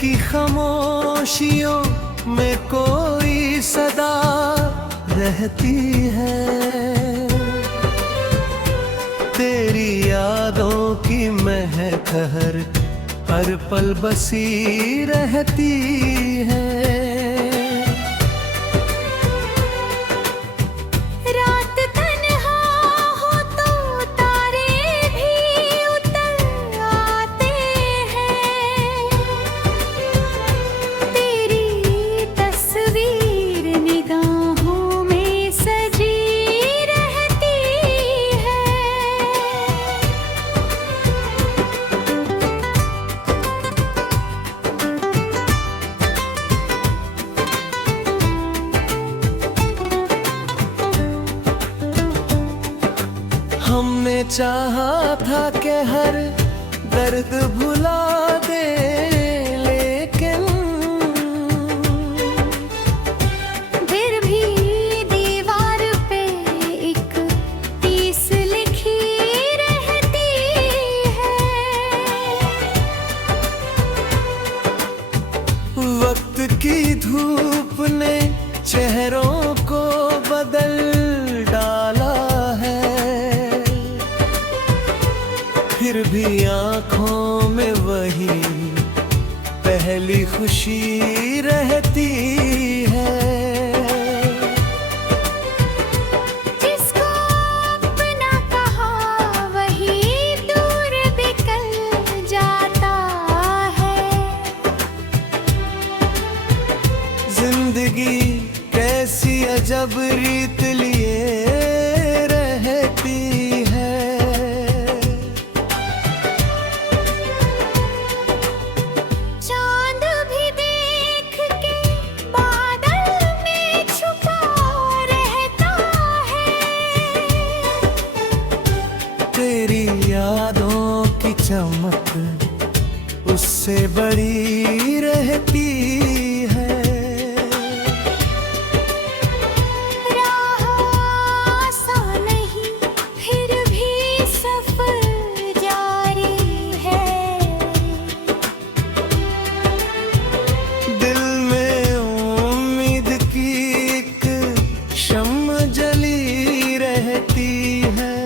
की खामोशियों में कोई सदा रहती है। तेरी यादों की महक हर पल बसी रहती है। हमने चाहा था कि हर दर्द भुला दे, लेकिन फिर भी दीवार पे एक टीस लिखी रहती है। वक्त की धूप ने चेहरों को बदल डाला है, फिर भी आँखों में वही पहली खुशी रहती है। जिसको अपना कहा वही दूर निकल जाता है। जिंदगी कैसी अजब रीत लिए रहती है। तेरी यादों की चमक उससे बड़ी रहती है। राह आसान नहीं फिर भी सफर जारी है। दिल में उम्मीद की एक शम्म जली रहती है।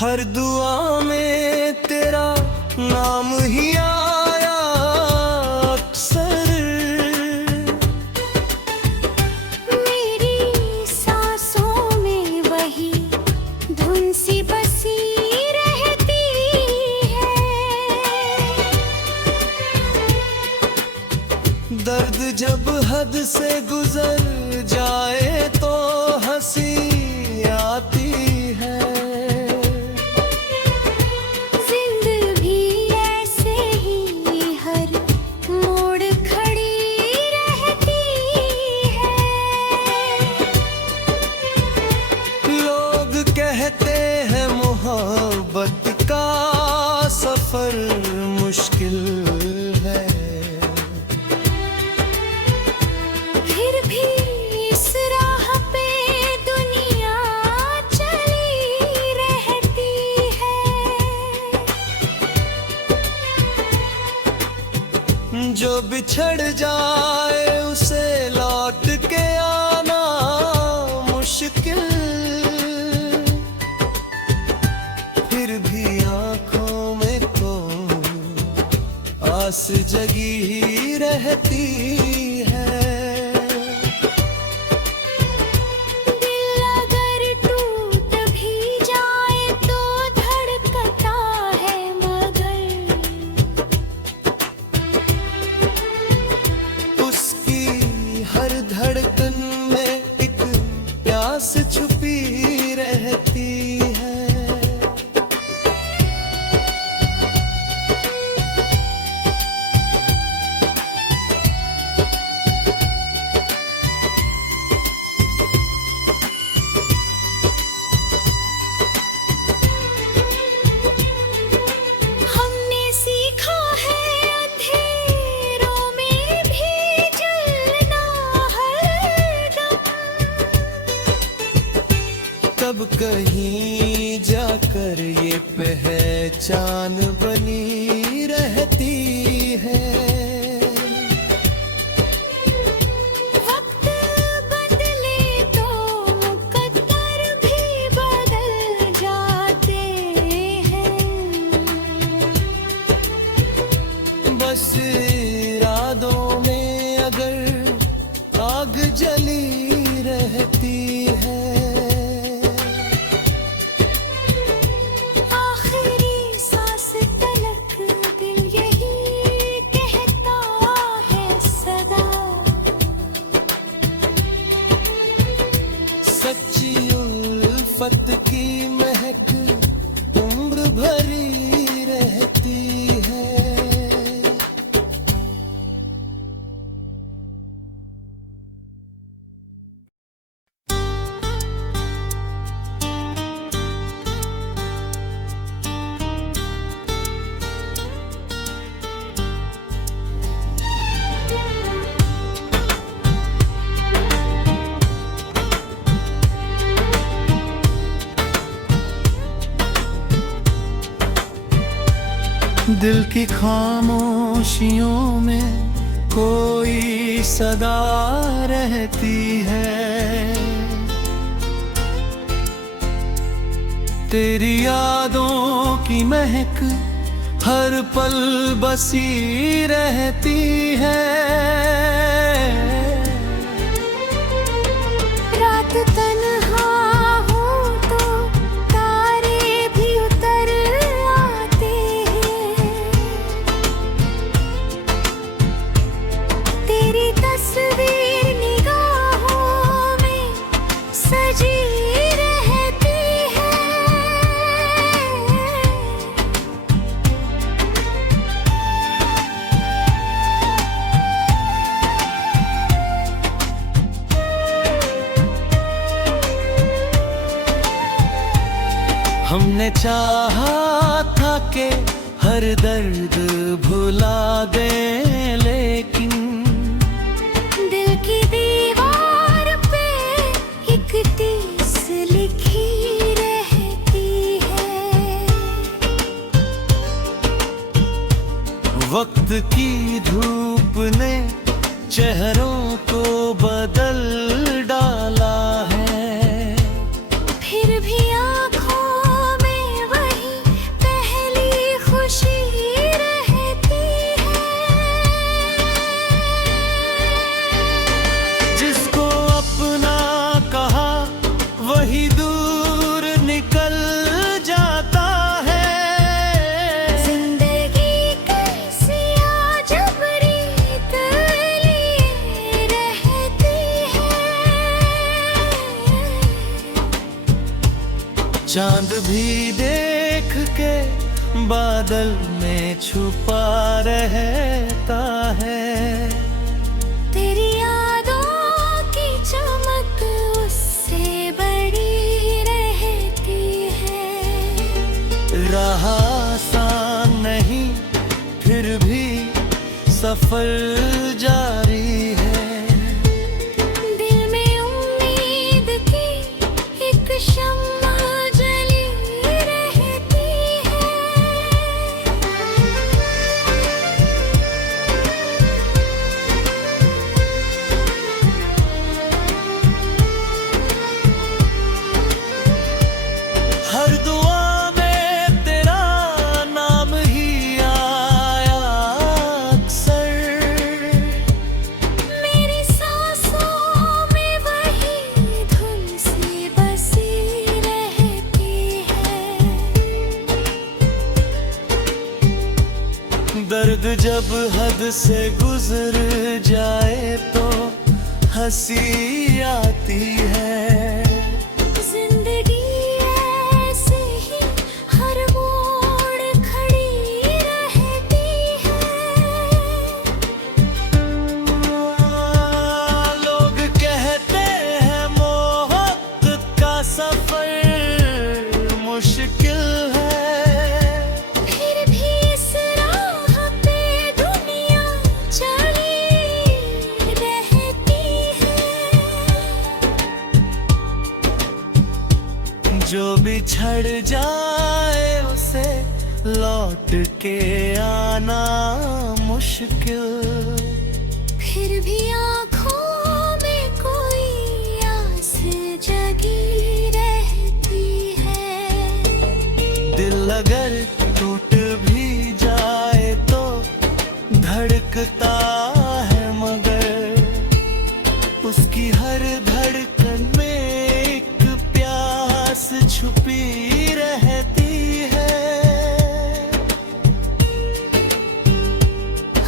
हर दुआ में तेरा नाम ही आया अक्सर। मेरी सांसों में वही धुन सी बसी रहती है। दर्द जब हद से गुजर जाए तो हंसी आती है। कहते हैं मोहब्बत का सफर मुश्किल है, फिर भी इस राह पे दुनिया चली रहती है। जो बिछड़ जाए उसे लौट के आना मुश्किल। आस जगी ही रहती है। दिल अगर टूट भी जाए तो धड़कता है, मगर उसकी हर धड़कन में एक प्यास छुपी रहती है। कहीं जाकर ये पहचान बनी रहती है। वक्त बदले तो मुकद्दर भी बदल जाते हैं। बस इरादों में अगर आग जली रहती है। आखिरी सांस तलक दिल यही कहता है सदा। सच्ची उल्फत की महक उम्र भरी रहती है। दिल की खामोशियों में कोई सदा रहती है। तेरी यादों की महक हर पल बसी रहती है। रात तन्हा हो तो तारे भी उतर आते हैं। तेरी तस्वीर निगाहों में सजी रहती है। हमने चाहा था कि हर दर्द भुला दें, लेकिन दिल की दीवार पे एक टीस लिखी रहती है। वक्त की धूप ने चेहरों को बदल डाला है। फिर भी आँखों में वही पहली खुशी रहती है। जिसको अपना कहा वही दूर निकल जाता है। जिंदगी कैसी अजब रीत लिए रहती है। चांद भी देख के बादल में छुपा रहता है। तेरी यादों की चमक उससे बड़ी रहती है। राह आसान नहीं फिर भी सफर जारी है। दिल में उम्मीद की एक शम्मा जली रहती है। हर दुआ में तेरा नाम ही आया अक्सर। मेरी सांसों में वही धुन सी बसी रहती है। दर्द जब हद से गुजर जाए तो हंसी आती है। जिंदगी ऐसे ही हर मोड़ खड़ी रहती है। लोग कहते हैं मोहब्बत का सफर मुश्किल है। फिर भी इस राह पे दुनिया चली रहती है। बिछड़ जाए उसे लौट के आना मुश्किल। फिर भी आँखों में कोई आस जगी रहती है। दिल अगर टूट भी जाए तो धड़कता है, मगर उसकी हर धड़कन में एक प्यास छुपी रहती है।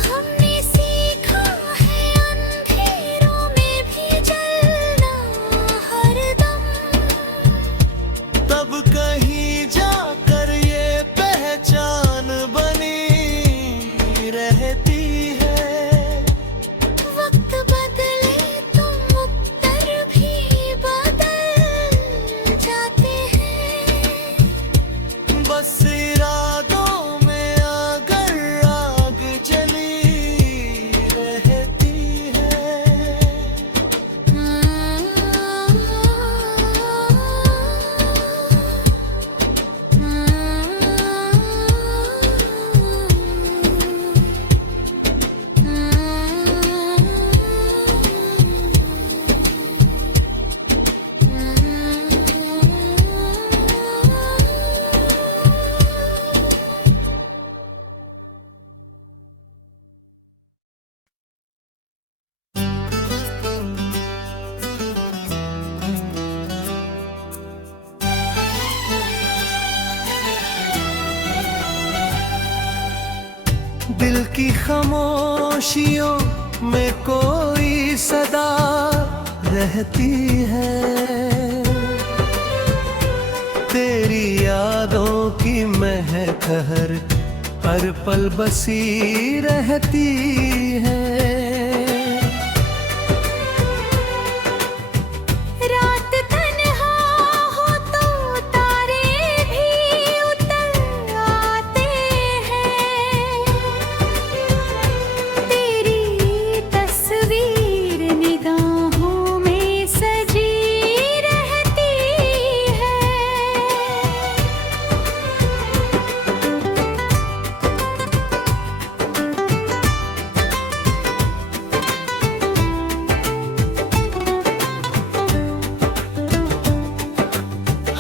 हमने सीखा है अंधेरों में भी जलना हरदम। तब कहीं जाकर ये पहचान बनी रहती है। वक्त बदले तो मुक्तर भी बदल जाते हैं। बस इरादों में अगर आग जली रहती है। दिल की खामोशियों में कोई सदा रहती है। तेरी यादों की महक हर पल बसी रहती है। रात तन्हा हो तो तारे भी उतर आते हैं। तेरी तस्वीर निगाहों में सजी रहती है।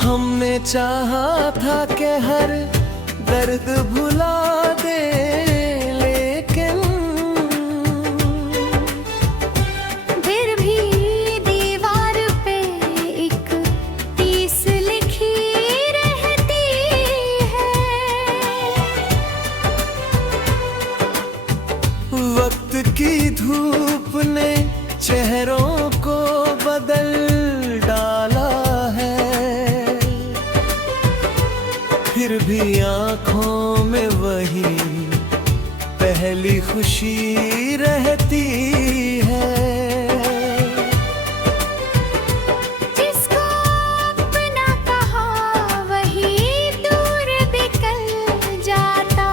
हमने चाहा था कि हर दर्द भुला दे, लेकिन फिर भी दीवार पे एक टीस लिखी रहती है। वक्त की धूप ने चेहरों को बदल डाला है। फिर भी आँखों में वही पहली खुशी रहती है। जिसको अपना कहा वही दूर निकल जाता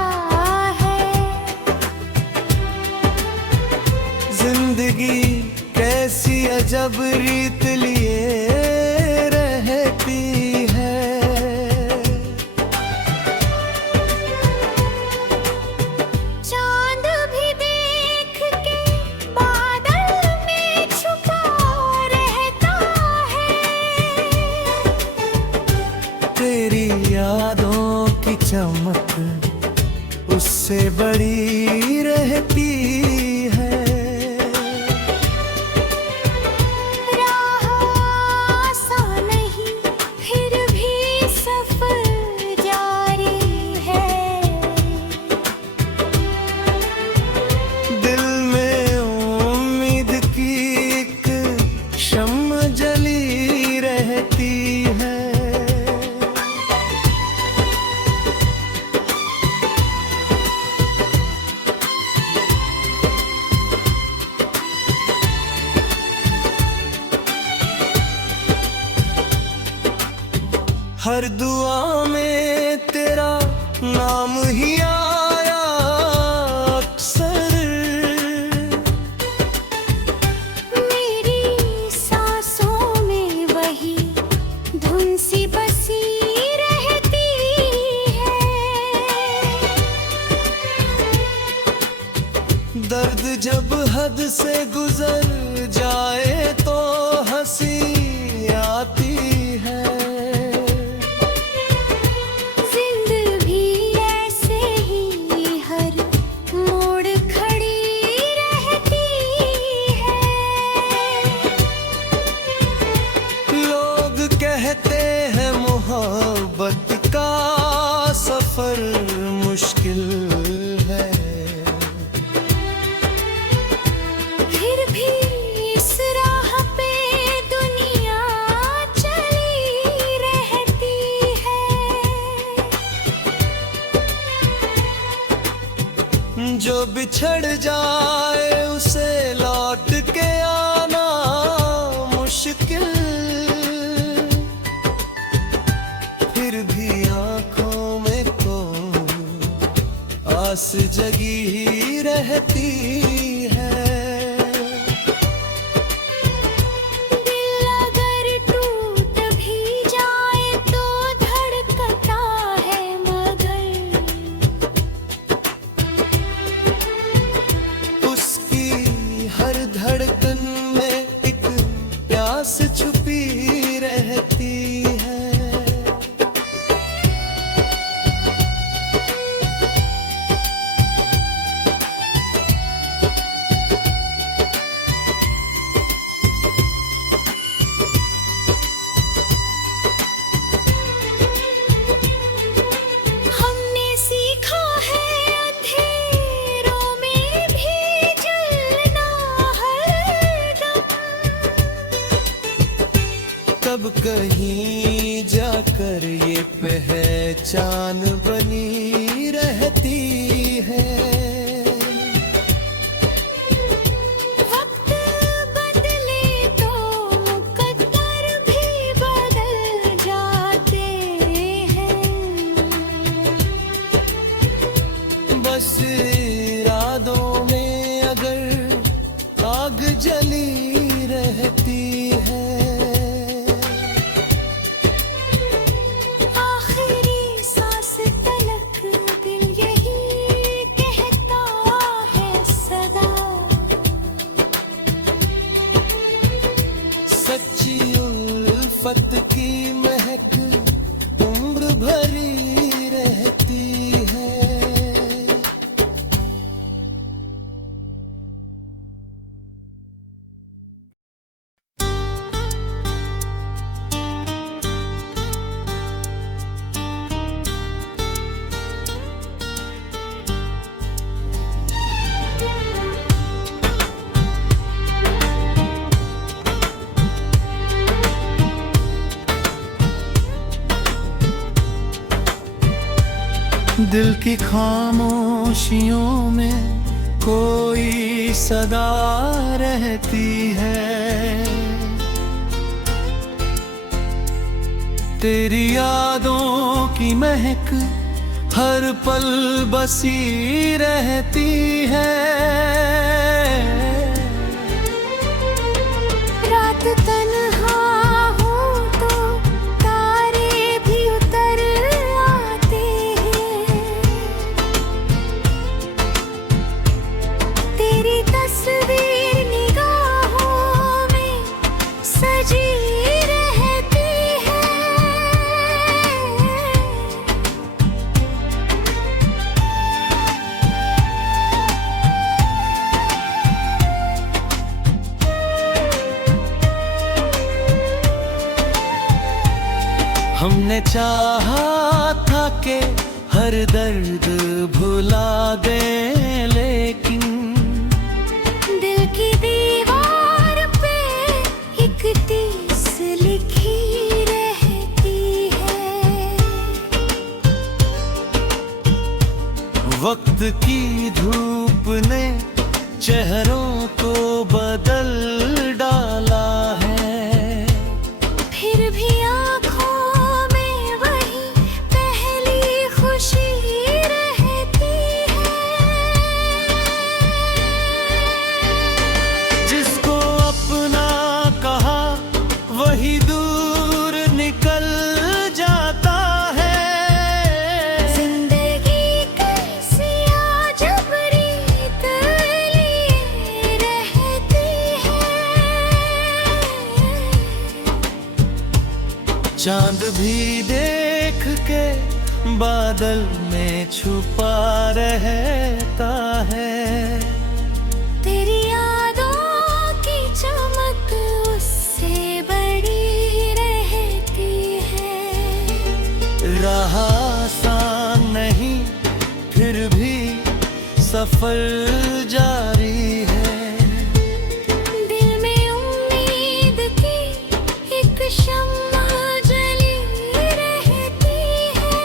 है। जिंदगी कैसी अजब रीत लिए रहती है। चांद भी देख के बादल में छुपा रहता है। तेरी यादों की चमक उससे बड़ी रहती है। राह आसान नहीं फिर भी सफर जारी है। दिल में उम्मीद की एक शम्म जली रहती है। हर दुआ में तेरा नाम ही आया अक्सर। मेरी सांसों में वही धुन सी बसी जो बिछड़ जाए उसे लौट के आना मुश्किल, फिर भी आंखों में तो आस जगी ही रहती है। दिल अगर टूट भी जाए तो धड़कता है, मगर उसकी हर धड़कन में एक प्यास छुपी रहती है। हमने सीखा है अंधेरों में भी जलना हरदम। तब कहीं जाकर ये पहचान बनी रहती है। वक्त बदले तो मुकद्दर भी बदल जाते हैं। बस इरादों में अगर आग जली रहती है। आखिरी सांस तलक दिल यही कहता है सदा। सच्ची उल्फत की महक उम्र भरी रहती है। दिल की खामोशियों में कोई सदा रहती है। तेरी यादों की महक हर पल बसी रहती है। रात तन्हा हो तो तारे भी उतर आते हैं। तेरी तस्वीर निगाहों में सजी रहती है। हमने चाहा था कि हर दर्द भुला दें, लेकिन दिल की दीवार पे एक टीस लिखी रहती है। वक्त की धूप ने चेहरों को बदल डाला है। फिर भी आँखों में वही पहली खुशी रहती है। जिसको अपना कहा वही दूर निकल जाता है। जिंदगी कैसी अजब रीत लिए रहती है। चांद भी देख के बादल में छुपा रहता है। तेरी यादों की चमक उससे बड़ी रहती है। राह आसान नहीं फिर भी सफर जारी है। दिल में उम्मीद की एक शम्मा जली रहती है।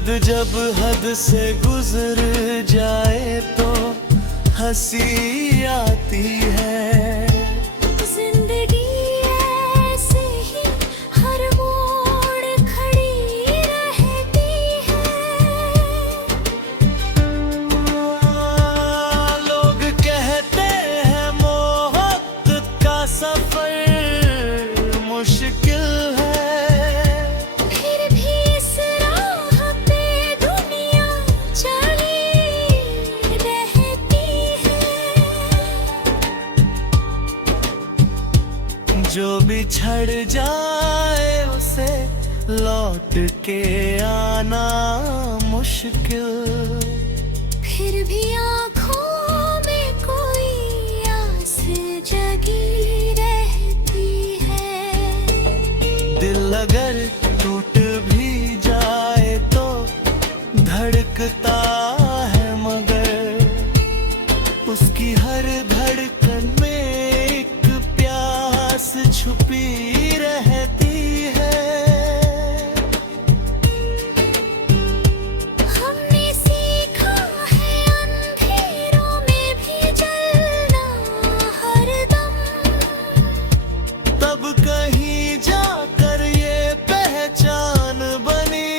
दर्द जब हद से गुजर जाए तो हंसी आती है। जिंदगी ऐसे ही हर मोड़ खड़ी रहती है। लोग कहते हैं मोहब्बत का सफर मुश्किल है, फिर भी इस राह पे दुनिया चली रहती है। जो बिछड़ जाए उसे लौट के आना मुश्किल। फिर भी आँखों में कोई आस जगी रहती है। दिल अगर टूट भी जाए तो धड़कता है, मगर उसकी हर धड़कन में एक प्यास छुपी रहती है। हमने सीखा है अंधेरों में भी जलना हरदम। तब कहीं जाकर ये पहचान बनी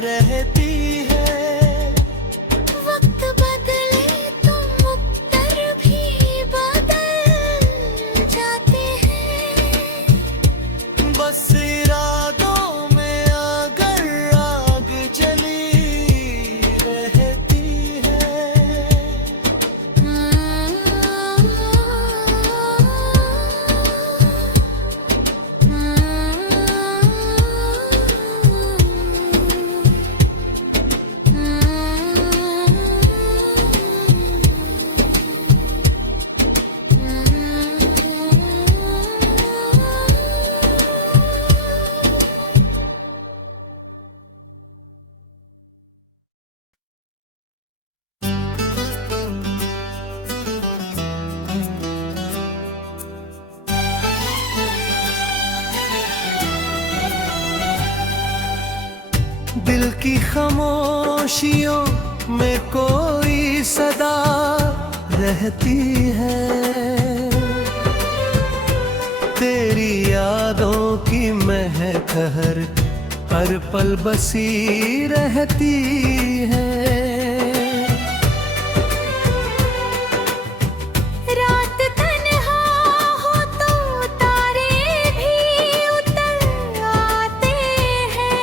रहती है। वक्त बदले तो मुक्तर भी बदल जाते हैं। बस इरादों में अगर आग जली रहती है। दिल की खामोशियों में कोई सदा रहती है। तेरी यादों की महक हर पल बसी रहती है। रात तन्हा हो तो तारे भी उतर आते हैं।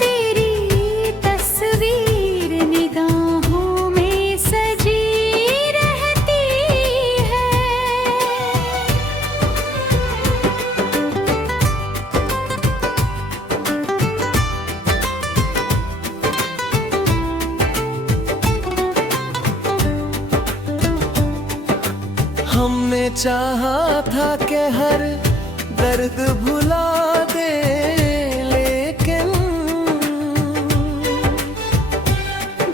तेरी तस्वीर निगाहों में सजी रहती है। हमने चाहा था कि हर दर्द भुला दे, लेकिन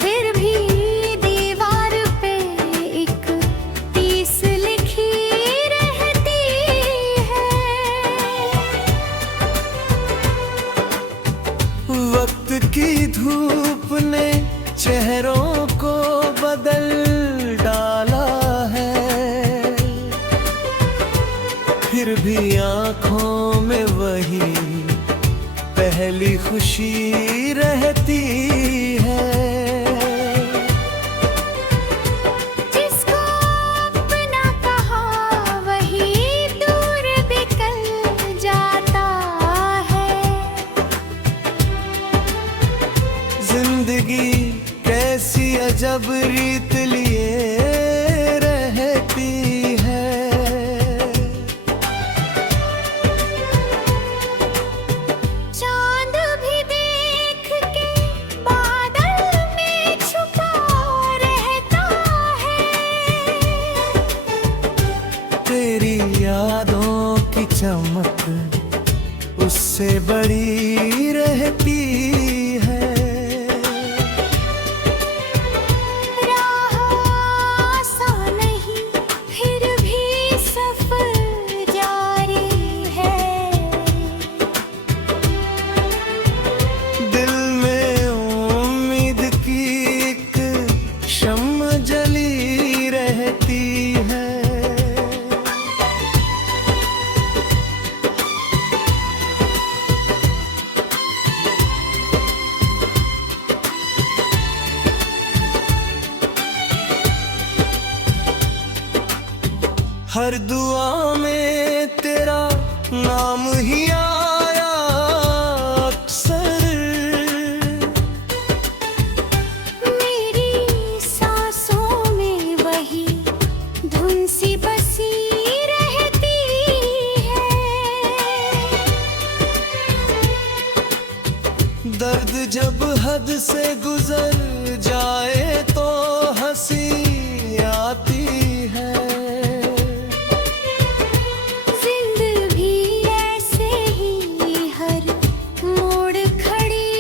फिर भी दीवार पे एक टीस लिखी रहती है। वक्त की धूप ने चेहरों को बदल डाला है। फिर भी आंखों में वही पहली खुशी रहती है। जिसको अपना कहा वही दूर बिकल जाता है। जिंदगी कैसी अजब रीत लिए रहती है। चांद भी देख के बादल में छुपा रहता है। तेरी यादों की चमक उससे बड़ी रहती है। राह आसान नहीं फिर भी सफर जारी है। हर दुआ में तेरा नाम ही आया अक्सर। मेरी सांसों में वही धुन सी बसी रहती है। दर्द जब हद से गुजर जाए तो हंसी आती है। जिंदगी ऐसे ही हर मोड़ खड़ी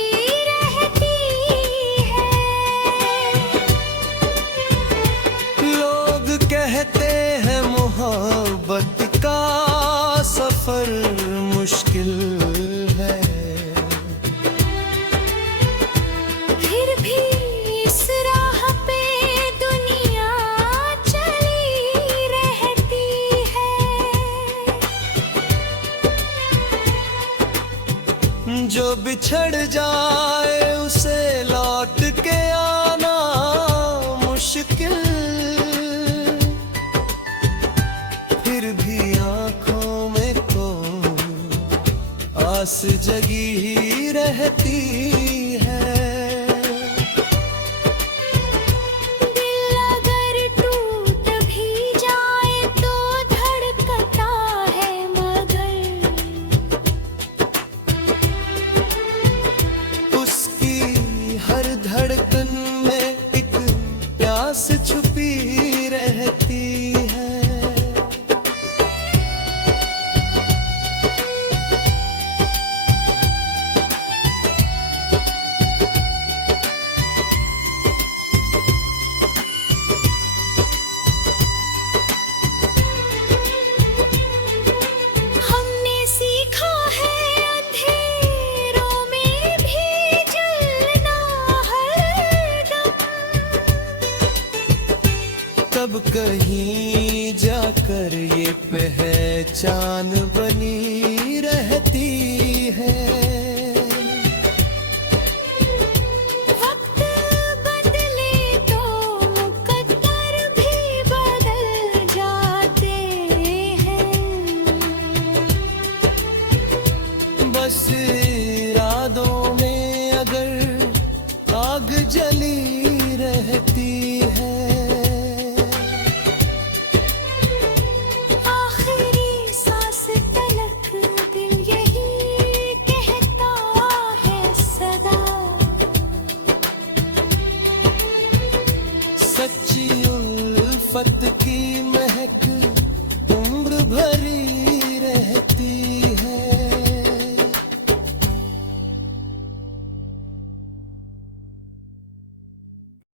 रहती है। लोग कहते हैं मोहब्बत का सफर मुश्किल है। फिर भी इस राह पे दुनिया चली रहती है। जो बिछड़ जाए उसे लौट के आना मुश्किल। फिर भी आंखों में तो आस जगी ही रहती है। दिल अगर टूट भी जाए तो धड़कता है मगर उसकी हर धड़कन में एक प्यास छुपी रहती है। हमने सीखा है अंधेरों में भी जलना हरदम। तब कहीं जाकर ये पहचान बनी रहती है। वक्त बदले तो मुकद्दर भी बदल जाते हैं। बस इरादों में अगर आग जली रहती है। आखिरी सांस तलक दिल यही कहता है सदा। सच्ची उल्फत की महक